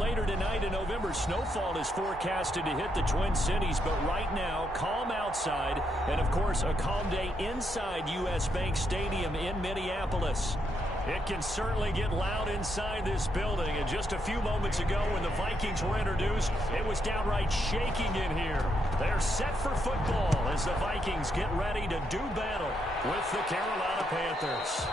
later tonight, a November snowfall is forecasted to hit the Twin Cities, but right now, calm outside, and of course, a calm day inside U.S. Bank Stadium in Minneapolis. It can certainly get loud inside this building, and just a few moments ago when the Vikings were introduced, it was downright shaking in here. They're set for football as the Vikings get ready to do battle with the Carolina Panthers.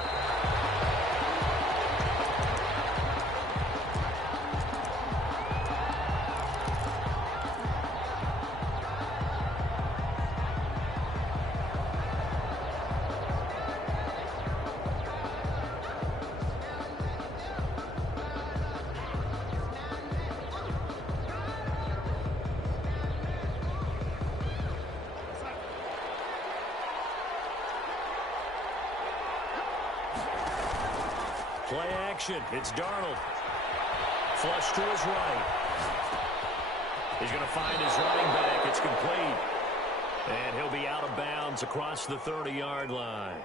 Play action. It's Darnold. Flush to his right. He's going to find his running back. It's complete. And he'll be out of bounds across the 30-yard line.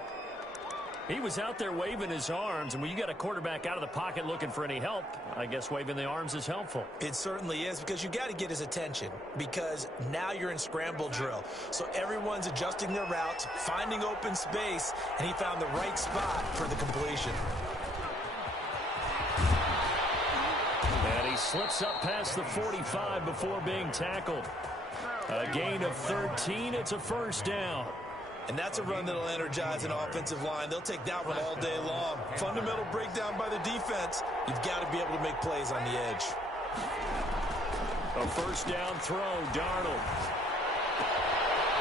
He was out there waving his arms, and when you got a quarterback out of the pocket looking for any help, I guess waving the arms is helpful. It certainly is, because you got to get his attention, because now you're in scramble drill. So everyone's adjusting their routes, finding open space, and he found the right spot for the completion. And he slips up past the 45 before being tackled. A gain of 13. It's a first down. And that's a run that'll energize an offensive line. They'll take that one all day long. Fundamental breakdown by the defense. You've got to be able to make plays on the edge. A first down throw, Darnold.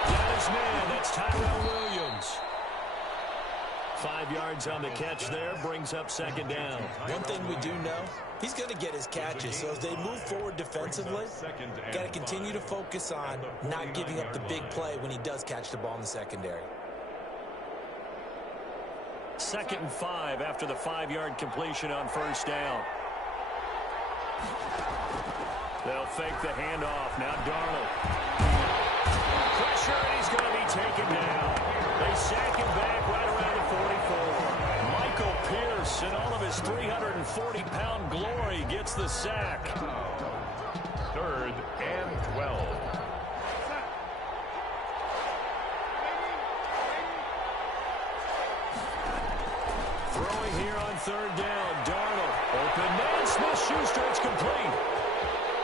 Got his man. That's Tyrell Williams. 5 yards on the catch there, brings up second down. One thing we do know, he's going to get his catches. So as they move forward defensively, got to continue to focus on not giving up the big play when he does catch the ball in the secondary. 2nd and 5 after the 5-yard completion on first down. They'll fake the handoff. Now Darnold. Pressure, and he's going to be taken down. They sack him back right around the 44. Michael Pierce, in all of his 340-pound glory, gets the sack. 3rd and 12. Throwing here on 3rd down. Darnold. Open man. Smith-Schuster. It's complete.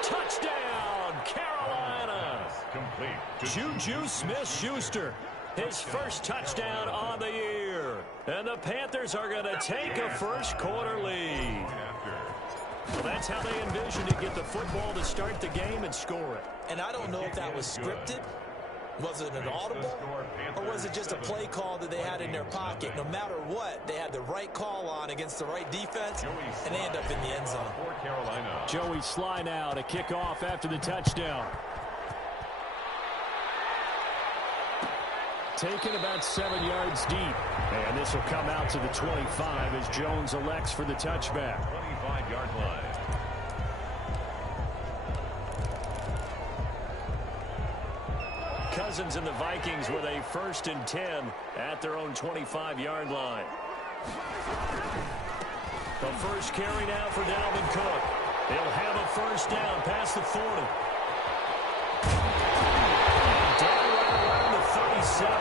Touchdown, Carolina. Complete. Juju Smith-Schuster. His first touchdown on the year. And the Panthers are going to take a first-quarter lead. Well, that's how they envisioned to get the football to start the game and score it. And I don't know if that was scripted. Was it an audible? Or was it just a play call that they had in their pocket? No matter what, they had the right call on against the right defense, and they end up in the end zone. Joey Sly now to kick off after the touchdown. Taken about 7 yards deep. And this will come out to the 25 as Jones elects for the touchback. 25-yard line. Cousins and the Vikings with a 1st and 10 at their own 25-yard line. The first carry now for Dalvin Cook. He'll have a first down past the 40. Down right around the 37. A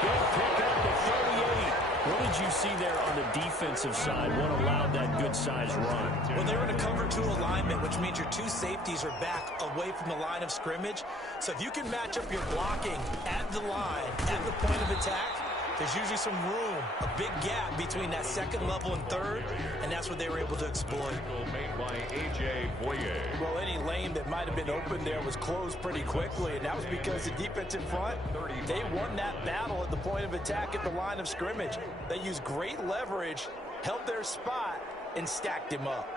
big pickup to 38. What did you see there on the defensive side? What allowed that good-sized run? Well, they were in a cover 2 alignment, which means your 2 safeties are back away from the line of scrimmage. So if you can match up your blocking at the line, at the point of attack, there's usually some room, a big gap between that 2nd level and 3rd, and that's what they were able to exploit. Made by A.J. Boyer. Well, any lane that might have been open there was closed pretty quickly, and that was because the defense in front, they won that battle at the point of attack at the line of scrimmage. They used great leverage, held their spot, and stacked him up.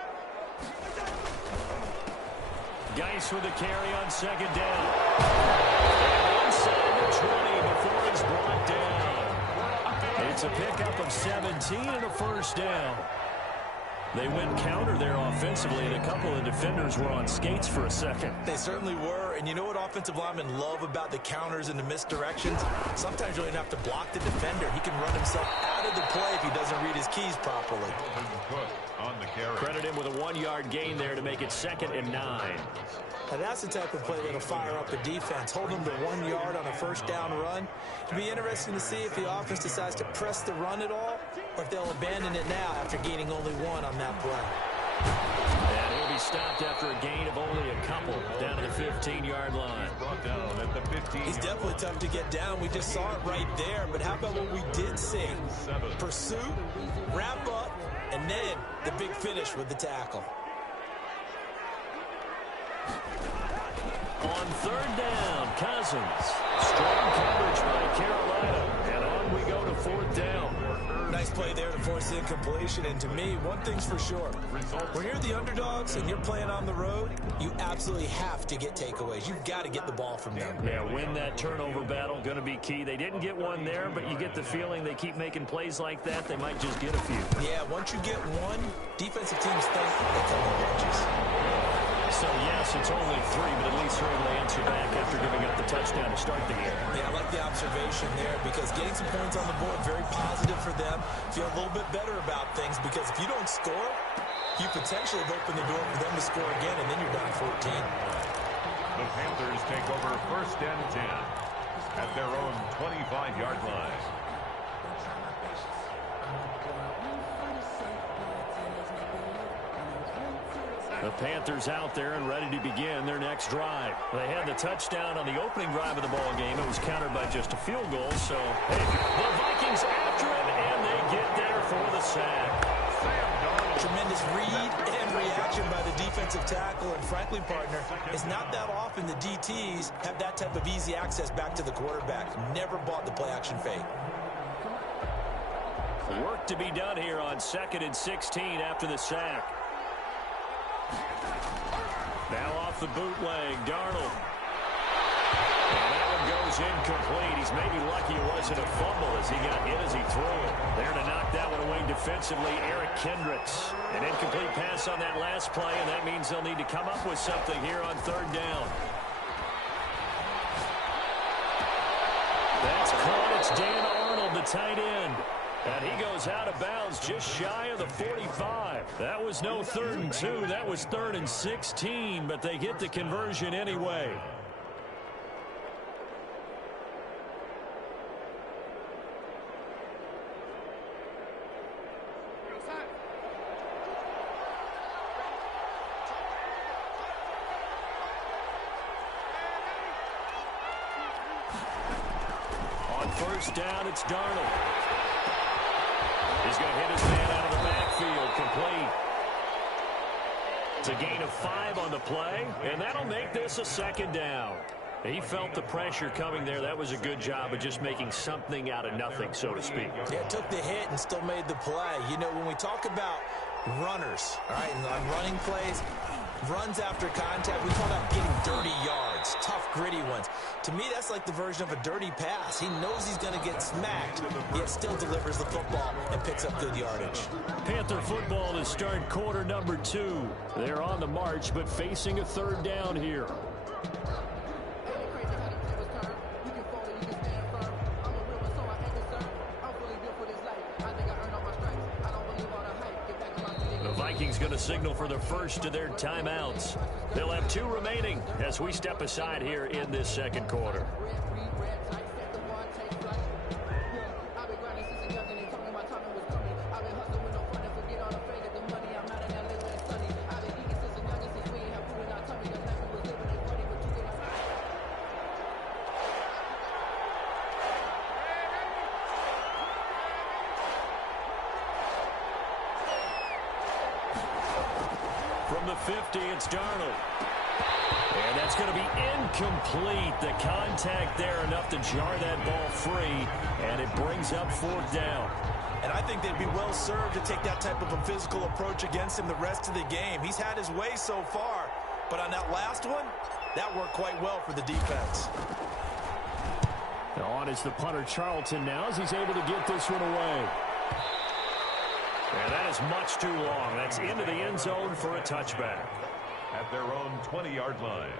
Geis with the carry on 2nd down. Inside the 20 before he's brought down. It's a pickup of 17 and a first down. They went counter there offensively, and a couple of defenders were on skates for a second. They certainly were, and you know what offensive linemen love about the counters and the misdirections? Sometimes you don't even have to block the defender. He can run himself out of the play if he doesn't read his keys properly. On the carry. Credit him with a 1-yard gain there to make it 2nd and 9. Now that's the type of play that'll fire up a defense. Hold them to 1 yard on a first down run. It'll be interesting to see if the offense decides to press the run at all, or if they'll abandon it now after gaining only 1 on that play. And he'll be stopped after a gain of only a couple down to the 15-yard line. Brought down at the 15. He's definitely tough to get down. We just saw it right there. But how about what we did see? Pursuit, wrap up, and then the big finish with the tackle. On 3rd down, Cousins. Strong coverage by Carolina. And on we go to 4th down. Nice play there to force the incompletion. And to me, one thing's for sure. When you're the underdogs and you're playing on the road, you absolutely have to get takeaways. You've got to get the ball from them. Yeah, win that turnover battle. Going to be key. They didn't get one there, but you get the feeling they keep making plays like that. They might just get a few. Yeah, once you get one, defensive teams think they come in bunches. So, yes, it's only 3, but at least they're able to answer back after giving up the touchdown to start the game. Yeah, I like the observation there because getting some points on the board, very positive for them. Feel a little bit better about things because if you don't score, you potentially have opened the door for them to score again, and then you're down 14. The Panthers take over 1st and 10 at their own 25-yard line. The Panthers out there and ready to begin their next drive. They had the touchdown on the opening drive of the ball game. It was countered by just a field goal. So, hey, the Vikings after it, and they get there for the sack. Tremendous read and reaction by the defensive tackle. And frankly, partner, it's not that often the DTs have that type of easy access back to the quarterback. Never bought the play-action fake. Work to be done here on 2nd and 16 after the sack. Now off the bootleg, Darnold. And that one goes incomplete. He's maybe lucky it wasn't a fumble as he got hit as he threw it. There to knock that one away defensively, Eric Kendricks. An incomplete pass on that last play, and that means they'll need to come up with something here on 3rd down. That's caught. It's Dan Arnold, the tight end. And he goes out of bounds just shy of the 45. That was no 3rd and 2. That was 3rd and 16, but they get the conversion anyway. On 1st down, it's Darnold. He's going to hit his man out of the backfield, complete. It's a gain of 5 on the play, and that'll make this a 2nd down. He felt the pressure coming there. That was a good job of just making something out of nothing, so to speak. Yeah, took the hit and still made the play. You know, when we talk about runners, all right, and on running plays, runs after contact, we call that getting dirty yards, tough, gritty ones. To me, that's like the version of a dirty pass. He knows he's going to get smacked, yet still delivers the football and picks up good yardage. Panther football to start quarter number 2. They're on the march, but facing a 3rd down here. Vikings going to signal for the first of their timeouts. They'll have 2 remaining as we step aside here in this 2nd quarter. From the 50, it's Darnold. And that's going to be incomplete. The contact there enough to jar that ball free, and it brings up 4th down. And I think they'd be well served to take that type of a physical approach against him the rest of the game. He's had his way so far, but on that last one, that worked quite well for the defense. On is the punter Charlton now as he's able to get this one away. And that is much too long. That's into the end zone for a touchback. At their own 20-yard line.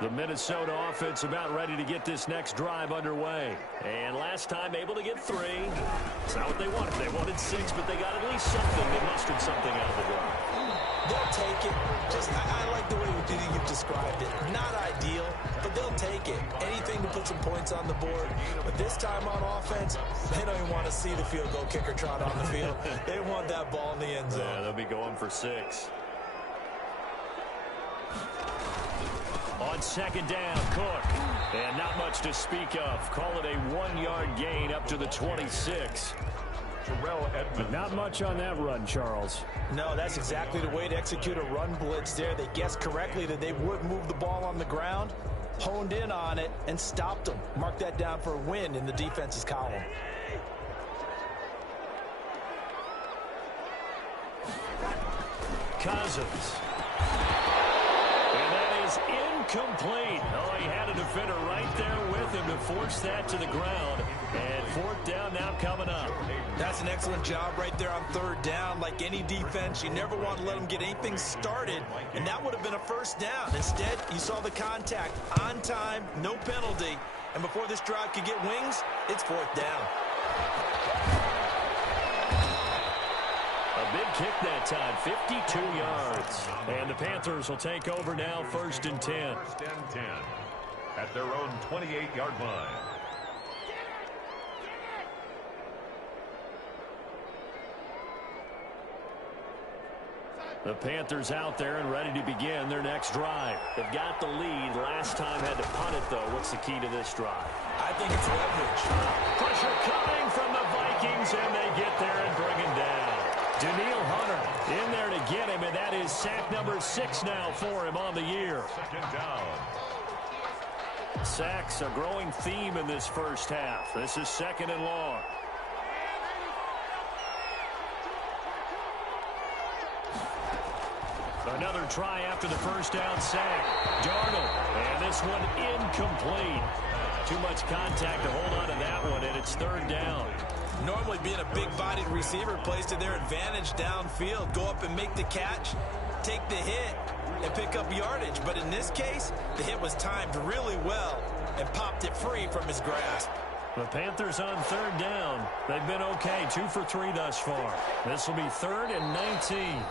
The Minnesota offense about ready to get this next drive underway. And last time able to get 3. It's not what they wanted. They wanted 6, but they got at least something. They mustered something out of the drive. They'll take it. I like the way you've described it. Not ideal, but they'll take it. Anything to put some points on the board. But this time on offense, they don't even want to see the field goal kicker trot on the field. They want that ball in the end zone. Yeah, they'll be going for 6. On second down, Cook. And not much to speak of. Call it a 1-yard gain up to the 26. Not much on that run, Charles. No, that's exactly the way to execute a run blitz there. They guessed correctly that they would move the ball on the ground, honed in on it, and stopped them. Mark that down for a win in the defense's column. Cousins. And that is incomplete. Oh, he had a defender right there with him to force that to the ground. And 4th down now coming up. That's an excellent job right there on 3rd down. Like any defense, you never want to let them get anything started, and that would have been a 1st down. Instead, you saw the contact on time, no penalty, and before this drive could get wings, it's 4th down. A big kick that time, 52 yards. And the Panthers will take over now, 1st and 10. 1st and 10 at their own 28-yard line. The Panthers out there and ready to begin their next drive. They've got the lead. Last time had to punt it, though. What's the key to this drive? I think it's leverage. Pressure coming from the Vikings, and they get there and bring him down. Daniil Hunter in there to get him, and that is sack number 6 now for him on the year. 2nd down. Sacks a growing theme in this first half. This is 2nd and long. Another try after the 1st down sack. Darnold, and this one incomplete. Too much contact to hold on to that one, and it's 3rd down. Normally being a big-bodied receiver plays to their advantage downfield. Go up and make the catch, take the hit, and pick up yardage. But in this case, the hit was timed really well and popped it free from his grasp. The Panthers on 3rd down. They've been okay, 2 for 3 thus far. This will be 3rd and 19.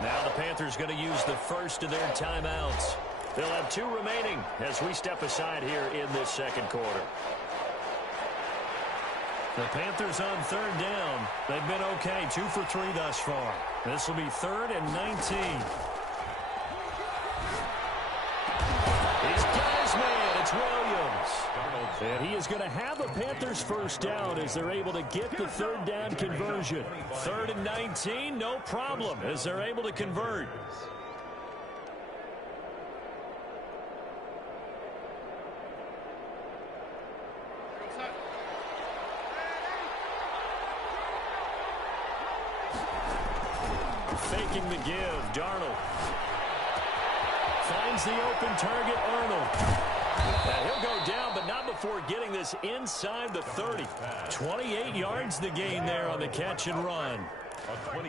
Now the Panthers going to use the first of their timeouts. They'll have 2 remaining as we step aside here in this 2nd quarter. The Panthers on 3rd down. They've been okay, 2 for 3 thus far. This will be 3rd and 19. He's got his man. It's Williams. And he is going to have a Panthers 1st down as they're able to get the 3rd down conversion. 3rd and 19, no problem as they're able to convert. Faking the give, Darnold. Finds the open target, Arnold. And he'll go down, but not before getting this inside the 30. 28 yards the gain there on the catch and run.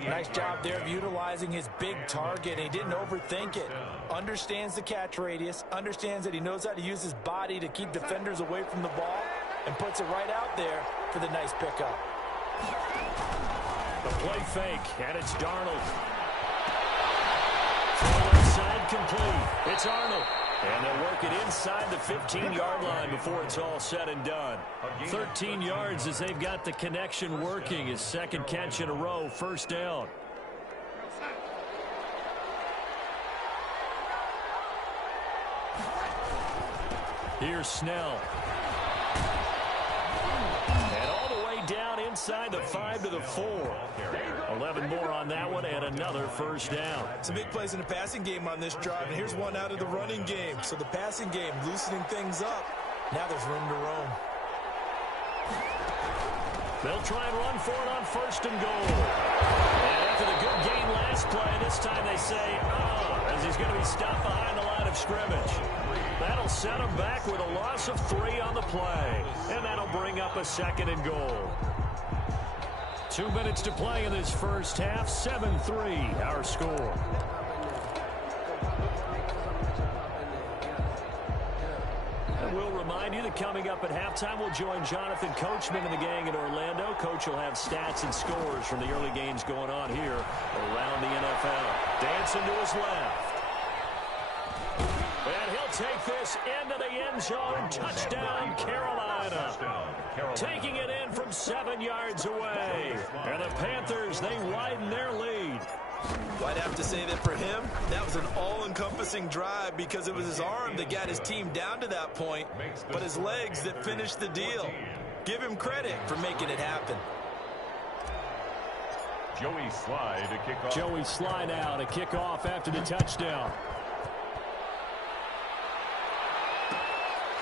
Nice job there of utilizing his big target. He didn't overthink it. Understands the catch radius. Understands that he knows how to use his body to keep defenders away from the ball. And puts it right out there for the nice pickup. The play fake, and it's Darnold. From left side complete. It's Arnold. And they'll work it inside the 15-yard line before it's all said and done. 13 yards as they've got the connection working. His 2nd catch in a row, 1st down. Here's Snell. And all the way down inside the 5 to the 4. 11 more on that one and another 1st down. Some big plays in the passing game on this drive, and here's one out of the running game. So the passing game loosening things up. Now there's room to roam. They'll try and run for it on 1st and goal. And after the good gain last play, this time they say, as he's going to be stopped behind the line of of scrimmage. That'll set them back with a loss of 3 on the play. And that'll bring up a 2nd and goal. 2 minutes to play in this first half. 7-3 our score. And we'll remind you that coming up at halftime, we'll join Jonathan Coachman and the gang in Orlando. Coach will have stats and scores from the early games going on here around the NFL. Dancing to his left. And he'll take this into the end zone. Touchdown, Carolina. Taking it in from 7 yards away. And the Panthers, they widen their lead. I'd have to say that for him, that was an all-encompassing drive because it was his arm that got his team down to that point, but his legs that finished the deal. Give him credit for making it happen. Joey Slye to kick off. Joey Slye now to kick off after the touchdown.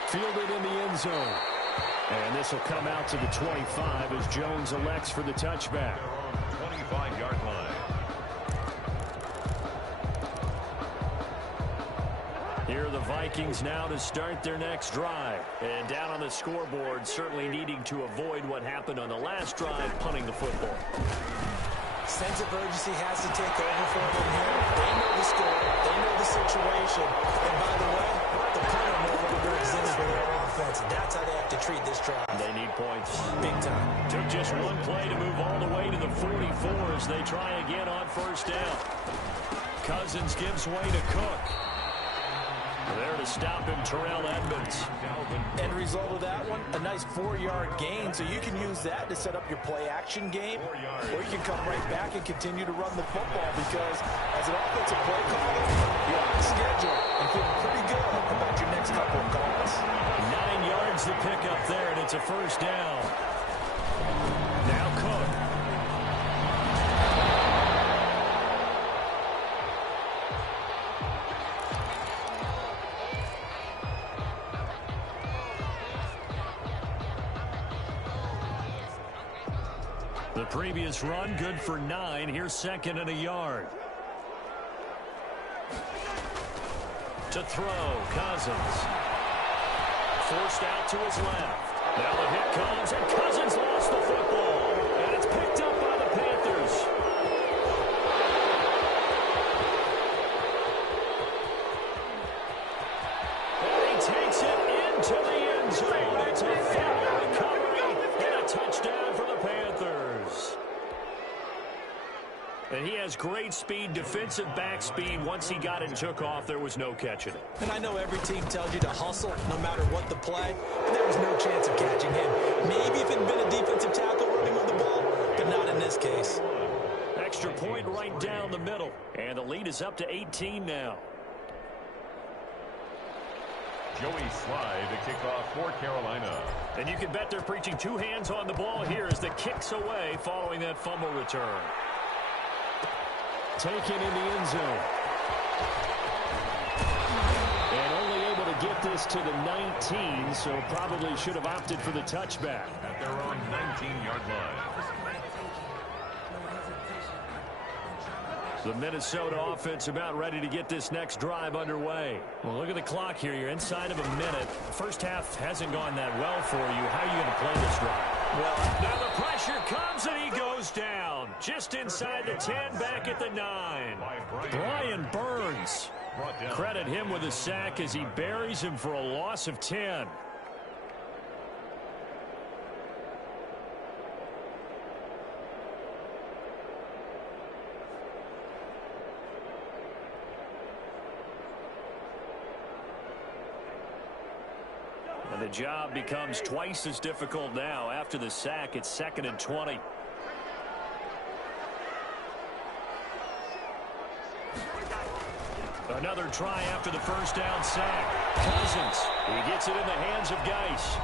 Fielded in the end zone. And this will come out to the 25 as Jones elects for the touchback. 25-yard line. Here are the Vikings now to start their next drive. And down on the scoreboard, certainly needing to avoid what happened on the last drive, punting the football. Sense of urgency has to take over for them here. They know the score. They know the situation. And by the way, the punter no longer exists for their offense. That's how they have to treat this drive. They need points. Big time. Took just one play to move all the way to the 44 as they try again on first down. Cousins gives way to Cook. There to stop him, Terrell Edmonds. End result of that one, a nice 4-yard gain. So you can use that to set up your play-action game, or you can come right back and continue to run the football because as an offensive play caller, you're on schedule and feeling pretty good about your next couple of calls. 9 yards to pick up there, and it's a first down. Now Cook. The previous run, good for 9. Here's 2nd and a yard. To throw, Cousins. Forced out to his left. Now the hit comes, and Cousins lost the football. And it's picked up by the Panthers. And he takes it into the end zone. It's a fumble recovery and a touchdown for the Panthers. And he has great speed, defensive back speed. Once he got it and took off, there was no catching it. And I know every team tells you to hustle no matter what the play, but there was no chance of catching him. Maybe if it had been a defensive tackle running with the ball, but not in this case. Extra point right down the middle. And the lead is up to 18 now. Joey Slye to kick off for Carolina. And you can bet they're preaching 2 hands on the ball here as the kick's away following that fumble return. Taken in the end zone. And only able to get this to the 19, so probably should have opted for the touchback. At their own 19-yard line. The Minnesota offense about ready to get this next drive underway. Well, look at the clock here. You're inside of a minute. First half hasn't gone that well for you. How are you going to play this drive? Well, now the pressure comes and he goes down. Just inside the 10, back at the 9. Brian Burns. Credit him with a sack as he buries him for a loss of 10. And the job becomes twice as difficult now. After the sack, it's 2nd and 20. Another try after the first down sack. Cousins, he gets it in the hands of Geis.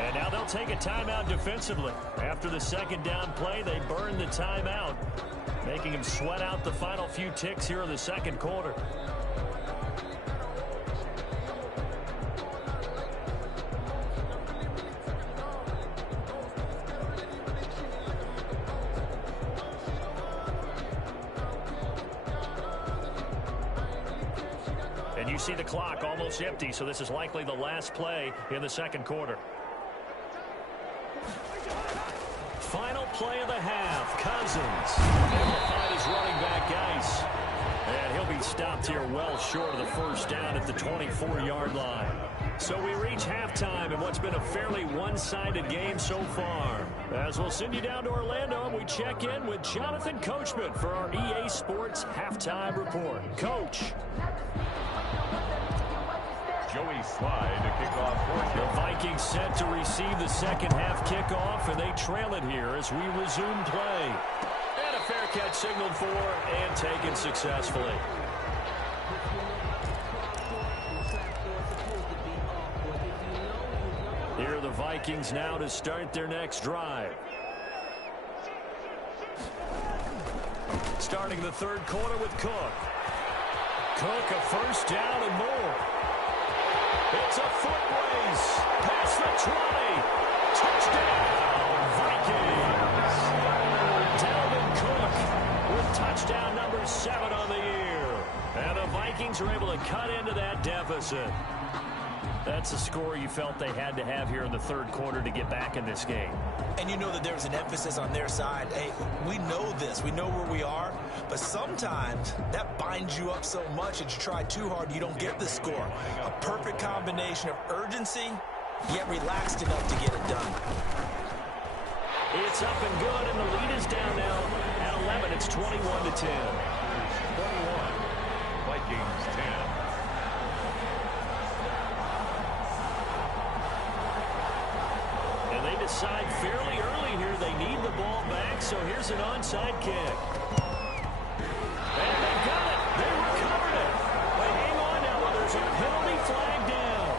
And now they'll take a timeout defensively. After the 2nd down play, they burn the timeout, making him sweat out the final few ticks here in the 2nd quarter. And you see the clock almost empty, so this is likely the last play in the second quarter. Final play of the half. Cousins able to find his running back Geis. And he'll be stopped here well short of the first down at the 24-yard line. So we reach halftime in what's been a fairly one-sided game so far. As we'll send you down to Orlando, we check in with Jonathan Coachman for our EA Sports Halftime Report. Coach. Joey Slye to kick off. The Vikings set to receive the second half kickoff, and they trail it here as we resume play. And a fair catch signaled for and taken successfully. Here are the Vikings now to start their next drive. Starting the third quarter with Cook. Cook a first down and more. It's a foot race. Past the 20. Touchdown, Vikings. Dalvin Cook with touchdown number 7 on the year. And the Vikings are able to cut into that deficit. That's a score you felt they had to have here in the third quarter to get back in this game. And you know that there's an emphasis on their side. Hey, we know this. We know where we are. But sometimes that binds you up so much that you try too hard, you don't get the score. A perfect combination of urgency, yet relaxed enough to get it done. It's up and good, and the lead is down now at 11. It's 21-10. 21. Vikings 10. Decide fairly early here they need the ball back, so here's an onside kick. And they got it. They recovered it. But hang on now, well, there's a penalty flag down.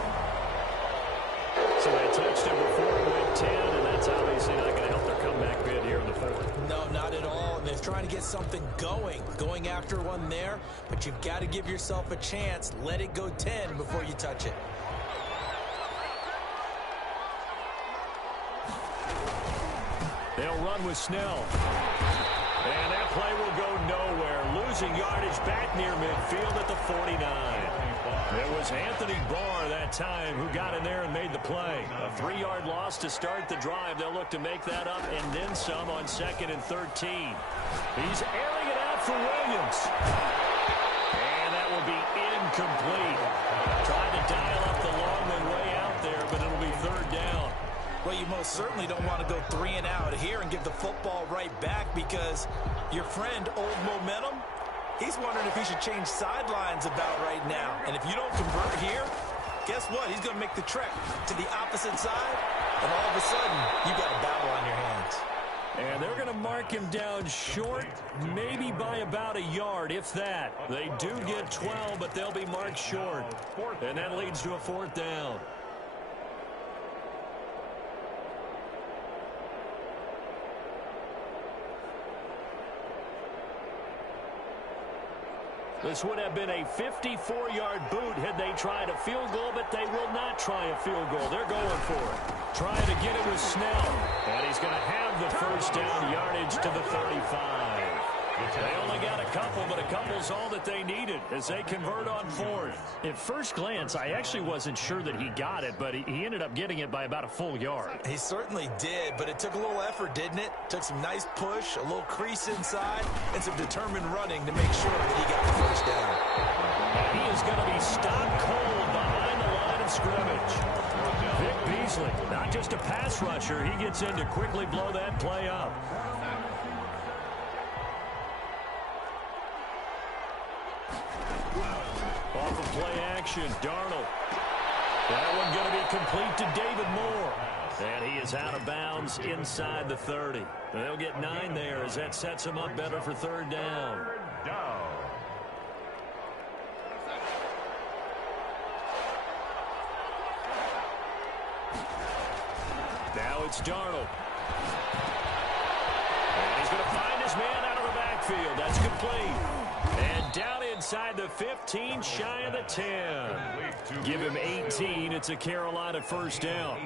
So they touched him before it went 10, and that's obviously not going to help their comeback bid here in the fourth. No, not at all. And they're trying to get something going after one there, but you've got to give yourself a chance. Let it go 10 before you touch it. They'll run with Snell. And that play will go nowhere. Losing yardage back near midfield at the 49. It was Anthony Barr that time who got in there and made the play. A 3-yard loss to start the drive. They'll look to make that up and then some on 2nd and 13. He's airing it out for Williams. And that will be incomplete. Trying to dial up the long one way out there, but it'll be third down. Well, you most certainly don't want to go 3 and out here and give the football right back because your friend, Old Momentum, he's wondering if he should change sidelines about right now. And if you don't convert here, guess what? He's going to make the trek to the opposite side, and all of a sudden, you got a battle on your hands. And they're going to mark him down short, maybe by about a yard, if that. They do get 12, but they'll be marked short. And that leads to a 4th down. This would have been a 54-yard boot had they tried a field goal, but they will not try a field goal. They're going for it. Trying to get it with Snell. And he's going to have the first down yardage to the 35. They only got a couple, but a couple's all that they needed as they convert on 4th. At first glance, I actually wasn't sure that he got it, but he ended up getting it by about a full yard. He certainly did, but it took a little effort, didn't it? Took some nice push, a little crease inside, and some determined running to make sure that he got the first down. And he is going to be stopped cold behind the line of scrimmage. Vic Beasley, not just a pass rusher, he gets in to quickly blow that play up. Off of play action, Darnold. That one going to be complete to David Moore. And he is out of bounds inside the 30. They'll get 9 there as that sets him up better for 3rd down. Now it's Darnold. And he's going to find his man out of the backfield. That's complete. And down inside the 15, shy of the 10. Give him 18. It's a Carolina first down.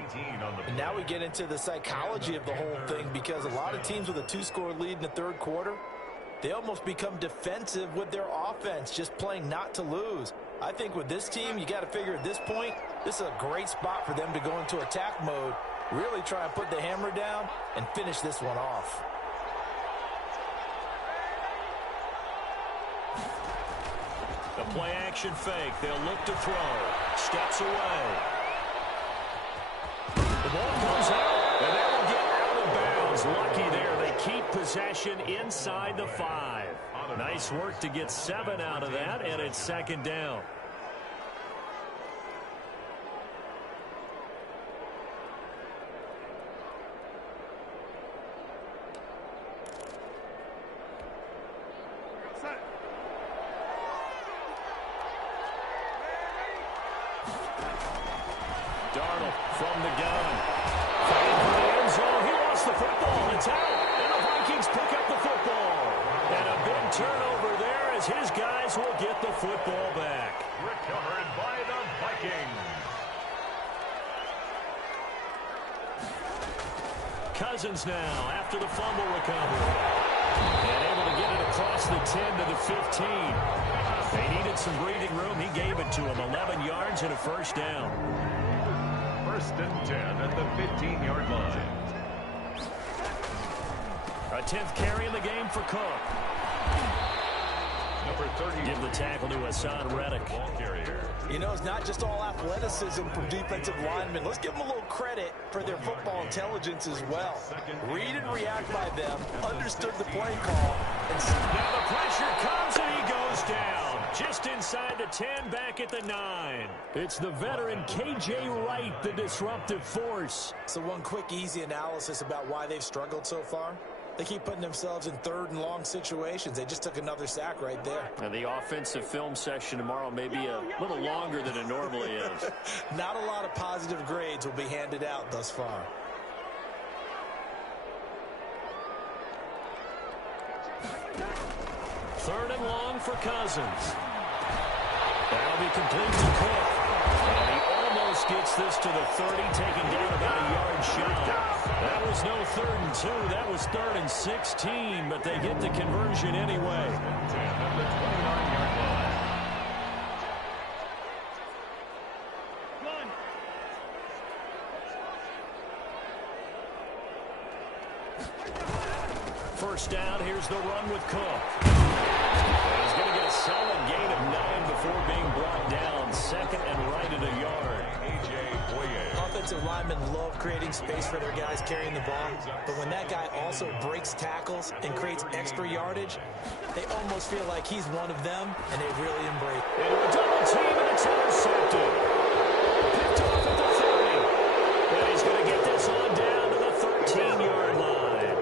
And now we get into the psychology of the whole thing because a lot of teams with a 2-score lead in the third quarter, they almost become defensive with their offense, just playing not to lose. I think with this team, you got to figure at this point, this is a great spot for them to go into attack mode, really try and put the hammer down and finish this one off. The play action fake. They'll look to throw. Steps away. The ball comes out, and that will get out of bounds. Lucky there. They keep possession inside the 5. Nice work to get 7 out of that, and it's second down. From the gun. Fighting for the end zone. He lost the football. It's out. And the Vikings pick up the football. And a big turnover there as his guys will get the football back. Recovered by the Vikings. Cousins now after the fumble recovery. And able to get it across the 10 to the 15. They needed some breathing room. He gave it to him. 11 yards and a first down. First and 10 at the 15-yard line. A 10th carry in the game for Cook. Number 30. Give the tackle to Hassan Reddick. Ball carrier. You know, it's not just all athleticism from defensive linemen. Let's give them a little credit for their football intelligence as well. Read and react by them, understood the play call. Now the pressure comes and he goes down. Just inside the 10, back at the 9. It's the veteran K.J. Wright, the disruptive force. So one quick, easy analysis about why they've struggled so far. They keep putting themselves in third and long situations. They just took another sack right there. And the offensive film session tomorrow may be a little longer than it normally is. Not a lot of positive grades will be handed out thus far. Third and long for Cousins. That'll be complete to Cook. And he almost gets this to the 30, taking down about a yard shy. That was no 3rd and 2. That was 3rd and 16, but they get the conversion anyway. At the 29-yard line. First down, here's the run with Cook. He's going to get a solid gain of 9 before being brought down. Second and right at a yard. Offensive linemen love creating space for their guys carrying the ball, but when that guy also breaks tackles and creates extra yardage, they almost feel like he's one of them, and they really embrace it. And a double team, and it's intercepted. Picked off at the 30. And he's going to get this on down to the 13-yard line.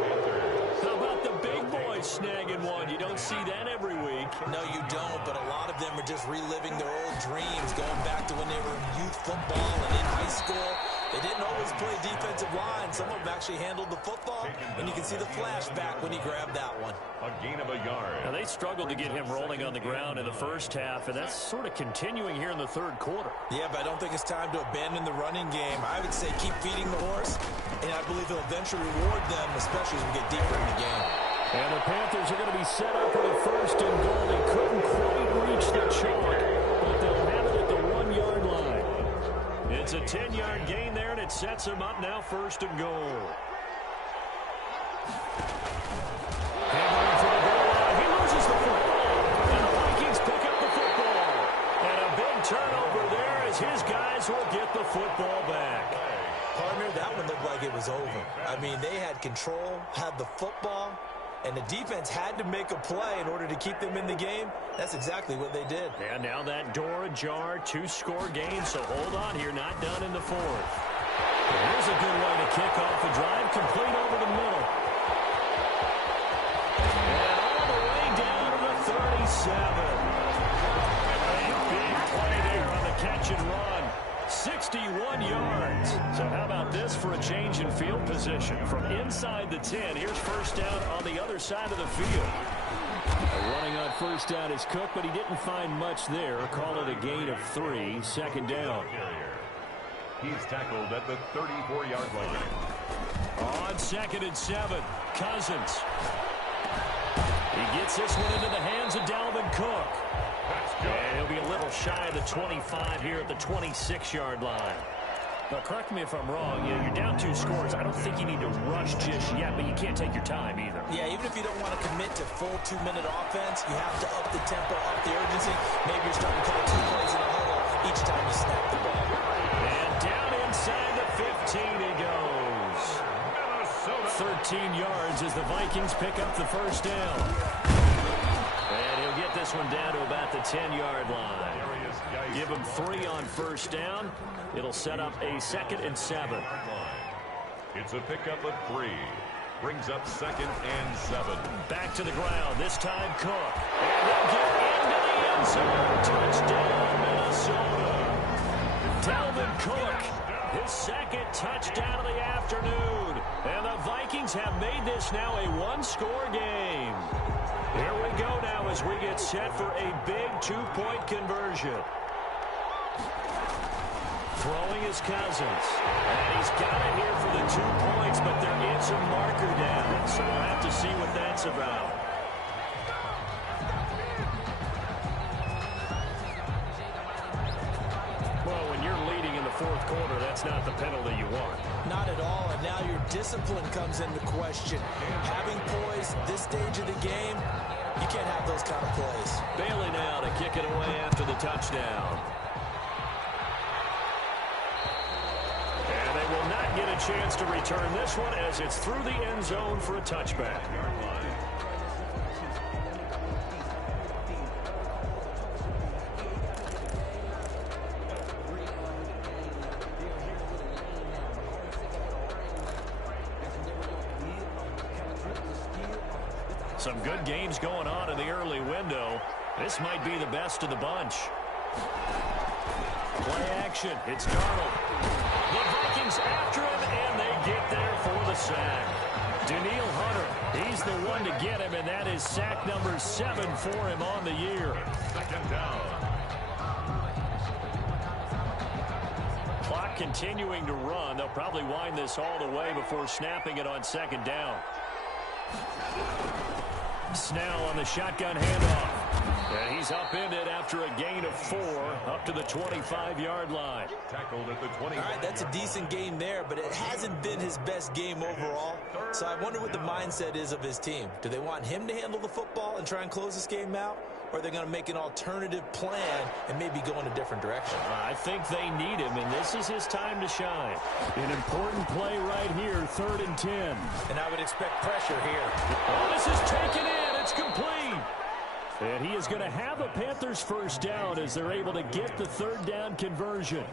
How about the big boys snagging one? You don't see that every week. No, you don't, but a lot of them are just reliving their old dreams, going back to when they were in youth football and in high school. They didn't always play defensive line. Some of them actually handled the football, and you can see the flashback when he grabbed that one. A gain of a yard. Now, they struggled to get him rolling on the ground in the first half, and that's sort of continuing here in the third quarter. Yeah, but I don't think it's time to abandon the running game. I would say keep feeding the horse, and I believe he'll eventually reward them, especially as we get deeper in the game. And the Panthers are going to be set up for the first and goal. They couldn't quite reach the chalk, but they'll have it at the 1-yard line. It's a 10-yard gain there, and it sets them up now first and goal. Hammering for the goal line. He loses the football. And the Vikings pick up the football. And a big turnover there as his guys will get the football back. Partner, that one looked like it was over. I mean, they had control, had the football, and the defense had to make a play in order to keep them in the game. That's exactly what they did. And now that door ajar, 2-score game, so hold on here, not done in the fourth. Here's a good way to kick off a drive, complete over the middle. And all the way down to the 37. A big play there on the catch and run. 61 yards. So how about this for a change in field position? From inside the 10, here's first down on the other side of the field. Running on first down is Cook, but he didn't find much there. Call it a gain of 3, second down. He's tackled at the 34-yard line. On second and 7, Cousins. He gets this one into the hands of Dalvin Cook. And he'll be a little shy of the 25 here at the 26-yard line. Now, correct me if I'm wrong. You know, you're down 2 scores. I don't think you need to rush just yet, but you can't take your time either. Yeah, even if you don't want to commit to full 2-minute offense, you have to up the tempo, up the urgency. Maybe you're starting to call 2 plays in a huddle each time you snap the ball. And down inside the 15 he goes. 13 yards as the Vikings pick up the first down. And he'll get this one down to about the 10-yard line. Give him 3 on first down. It'll set up a 2nd and 7. It's a pickup of 3. Brings up 2nd and 7. Back to the ground. This time Cook. And he'll get into the end zone. Touchdown, Minnesota. Dalvin Cook, his 2nd touchdown of the afternoon. And the Vikings have made this now a 1-score game. Here we go now as we get set for a big 2-point conversion. Throwing his Cousins. And he's got it here for the 2 points, but there is a marker down. So we'll have to see what that's about. Well, when you're leading in the 4th quarter, that's not the penalty you want. Not at all, and now your discipline comes into question. Having poise this stage of the game, you can't have those kind of plays. Bailey now to kick it away after the touchdown. And they will not get a chance to return this one as it's through the end zone for a touchback. Some good games going on in the early window. This might be the best of the bunch. Play action. It's Darnold. The Vikings after him, and they get there for the sack. Daniil Hunter, he's the one to get him, and that is sack number 7 for him on the year. 2nd down. Clock continuing to run. They'll probably wind this all the way before snapping it on 2nd down. Snell on the shotgun handoff. And he's upended after a gain of 4 up to the 25-yard line. Tackled at the 20. All right, that's a decent game there, but it hasn't been his best game overall. So I wonder what the mindset is of his team. Do they want him to handle the football and try and close this game out? Or are they going to make an alternative plan and maybe go in a different direction? I think they need him, and this is his time to shine. An important play right here, 3rd and 10. And I would expect pressure here. Oh, this is taken in. It's complete. And he is going to have a Panthers first down as they're able to get the 3rd down conversion.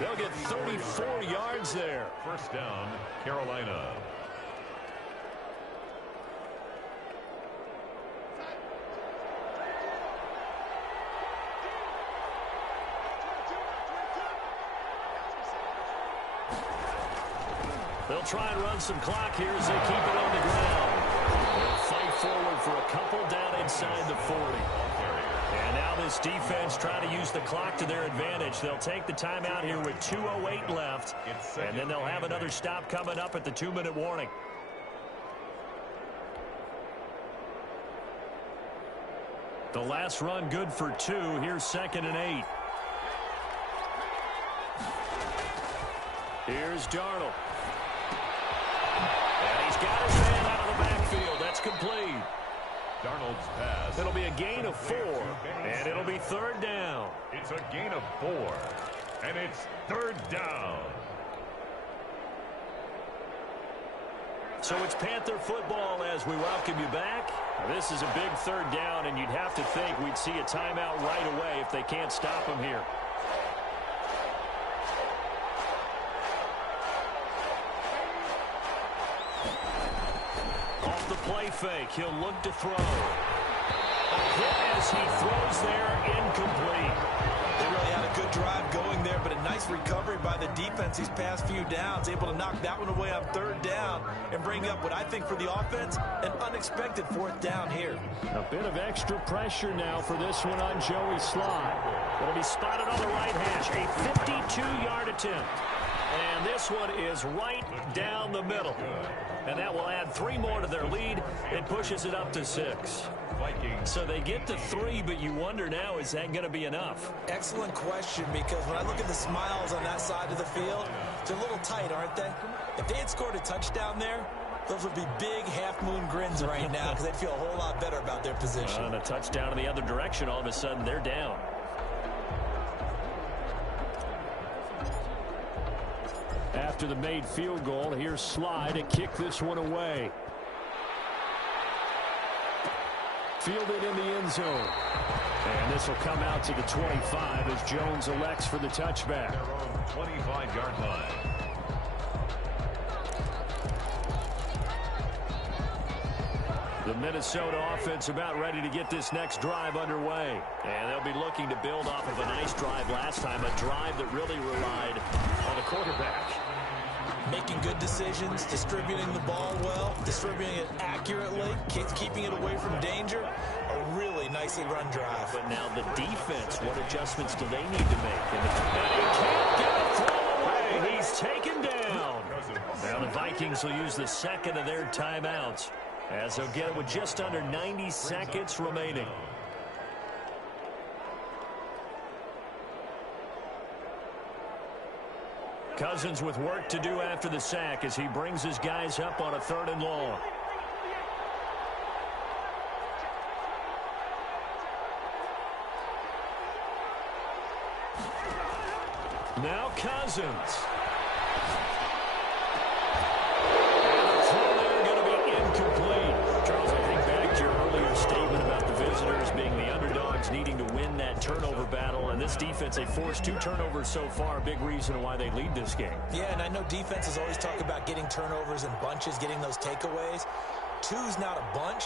They'll get 34 yards there. First down, Carolina. They'll try and run some clock here as they keep it on the ground. They'll fight forward for a couple down inside the 40. And now this defense trying to use the clock to their advantage. They'll take the timeout here with 2:08 left. And then they'll have another stop coming up at the 2-minute warning. The last run good for 2. Here's 2nd and 8. Here's Darnold. And he's got his man out of the backfield. That's complete. Darnold's pass. It'll be a gain of 4, and it'll be 3rd down. It's a gain of 4, and it's 3rd down. So it's Panther football as we welcome you back. This is a big 3rd down, and you'd have to think we'd see a timeout right away if they can't stop him here. Off the play fake, he'll look to throw. A hit as he throws there, incomplete. They really had a good drive going there, but a nice recovery by the defense these past few downs, able to knock that one away on 3rd down and bring up what I think for the offense, an unexpected 4th down here. A bit of extra pressure now for this one on Joey Slye. It'll be spotted on the right hash, a 52-yard attempt. And this one is right down the middle. And that will add 3 more to their lead. It pushes it up to 6. So they get to 3, but you wonder now, is that going to be enough? Excellent question, because when I look at the smiles on that side of the field, they're a little tight, aren't they? If they had scored a touchdown there, those would be big half-moon grins right now because they'd feel a whole lot better about their position. And a touchdown in the other direction, all of a sudden they're down. After the made field goal, here's Sly to kick this one away. Fielded in the end zone. And this will come out to the 25 as Jones elects for the touchback. Their own 25-yard line. The Minnesota offense about ready to get this next drive underway. And they'll be looking to build off of a nice drive last time, a drive that really relied on the quarterback. Making good decisions, distributing the ball well, distributing it accurately, keeping it away from danger. A really nicely run drive. But now the defense, what adjustments do they need to make? And he can't get a throw away. He's taken down. Now the Vikings will use the second of their timeouts, as they'll get it with just under 90 seconds remaining. Cousins with work to do after the sack as he brings his guys up on a 3rd and long. Now Cousins. Needing to win that turnover battle, and this defense, they forced 2 turnovers so far. Big reason why they lead this game. Yeah, and I know defenses always talk about getting turnovers in bunches, getting those takeaways. 2's not a bunch,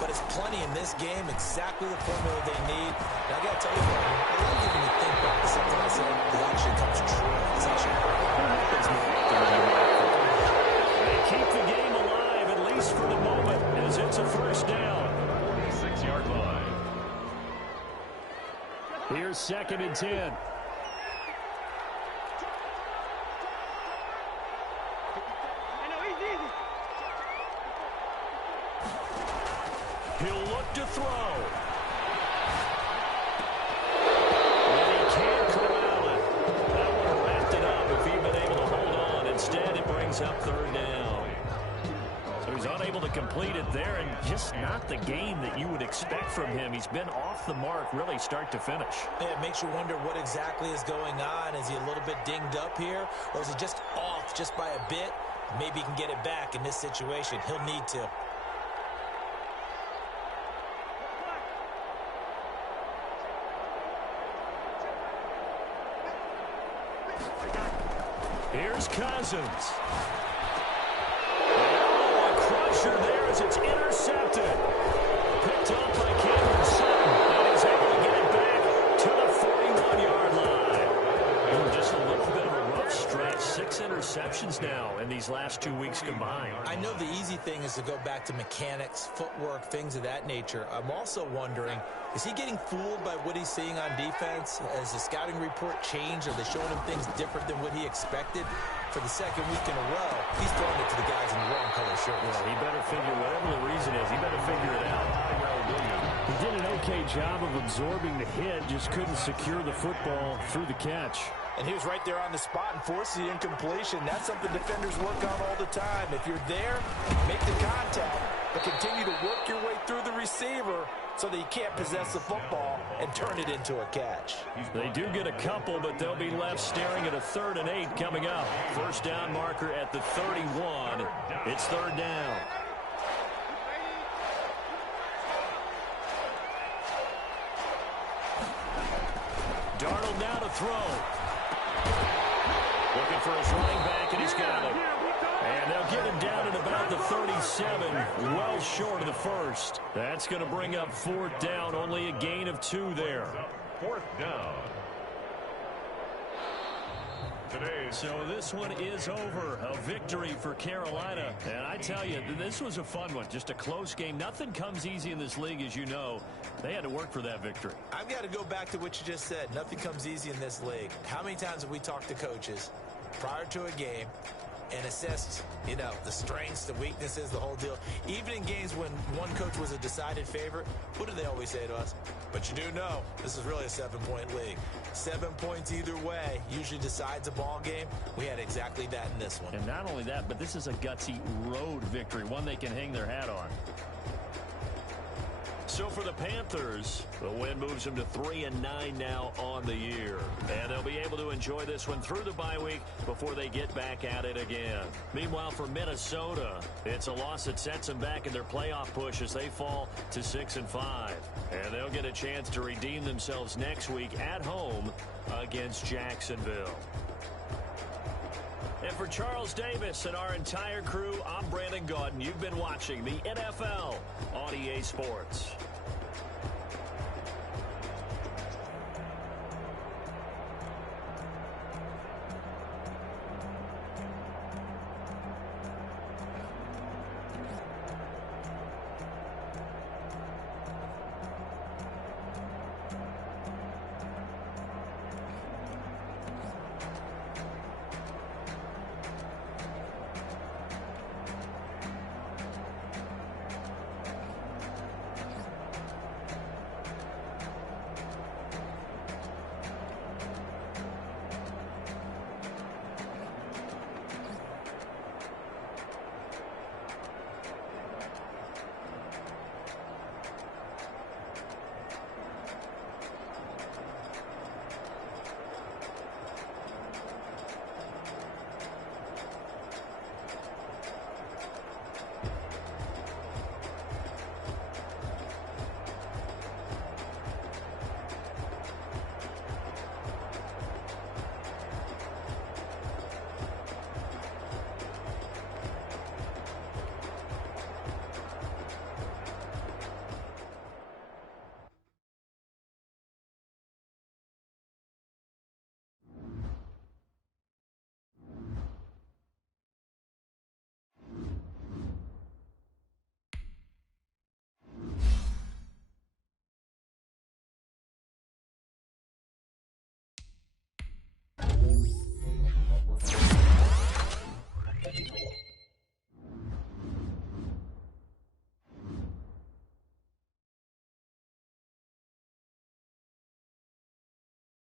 but it's plenty in this game, exactly the formula they need. And I got to tell you, I love giving you think back to something I said that actually comes true. It's actually what happens more often than you might think. They keep the game alive, at least for the moment, as it's a 1st down. 46-yard line. Here's 2nd and 10. He'll look to throw. And he can't corral it. That would have wrapped it up if he'd been able to hold on. Instead, it brings up 3rd down. So he's unable to complete it there, and just not the game that you would expect from him. He's been off the mark really start to finish. Yeah, it makes you wonder what exactly is going on. Is he a little bit dinged up here, or is he just off just by a bit? Maybe he can get it back in this situation. He'll need to. Here's Cousins. There as it's intercepted. Picked up by Cameron Sutton. And he's able to get it back to the 41-yard line. Just a little bit of a rough stretch. 6 interceptions now in these last 2 weeks combined. I know the easy thing is to go back to mechanics, footwork, things of that nature. I'm also wondering, is he getting fooled by what he's seeing on defense? Has the scouting report changed? Are they showing him things different than what he expected? For the 2nd week in a row, he's throwing it to the guys in the wrong color shirts. Well, he better figure, whatever the reason is, he better figure it out. He did an okay job of absorbing the hit, just couldn't secure the football through the catch. And he was right there on the spot and forced the incompletion. That's something defenders work on all the time. If you're there, make the contact, but continue to work your way through the receiver so that you can't possess the football and turn it into a catch. They do get a couple, but they'll be left staring at a 3rd and 8 coming up. 1st down marker at the 31. It's 3rd down. Darnold now to throw. Looking for his running back, and he's got it. And they'll get him down at about the 37, well short of the 1st. That's going to bring up 4th down, only a gain of 2 there. 4th down. So this one is over. A victory for Carolina. And I tell you, this was a fun one. Just a close game. Nothing comes easy in this league, as you know. They had to work for that victory. I've got to go back to what you just said. Nothing comes easy in this league. How many times have we talked to coaches? prior to a game and assess, the strengths, the weaknesses, the whole deal. Even in games when one coach was a decided favorite, what do they always say to us? But you do know this is really a 7-point league. 7 points either way usually decides a ball game. We had exactly that in this one. And not only that, but this is a gutsy road victory, one they can hang their hat on. So for the Panthers, the win moves them to 3-9 now on the year. And they'll be able to enjoy this one through the bye week before they get back at it again. Meanwhile, for Minnesota, it's a loss that sets them back in their playoff push as they fall to 6-5. And they'll get a chance to redeem themselves next week at home against Jacksonville. And for Charles Davis and our entire crew, I'm Brandon Gaudin. You've been watching the NFL on EA Sports.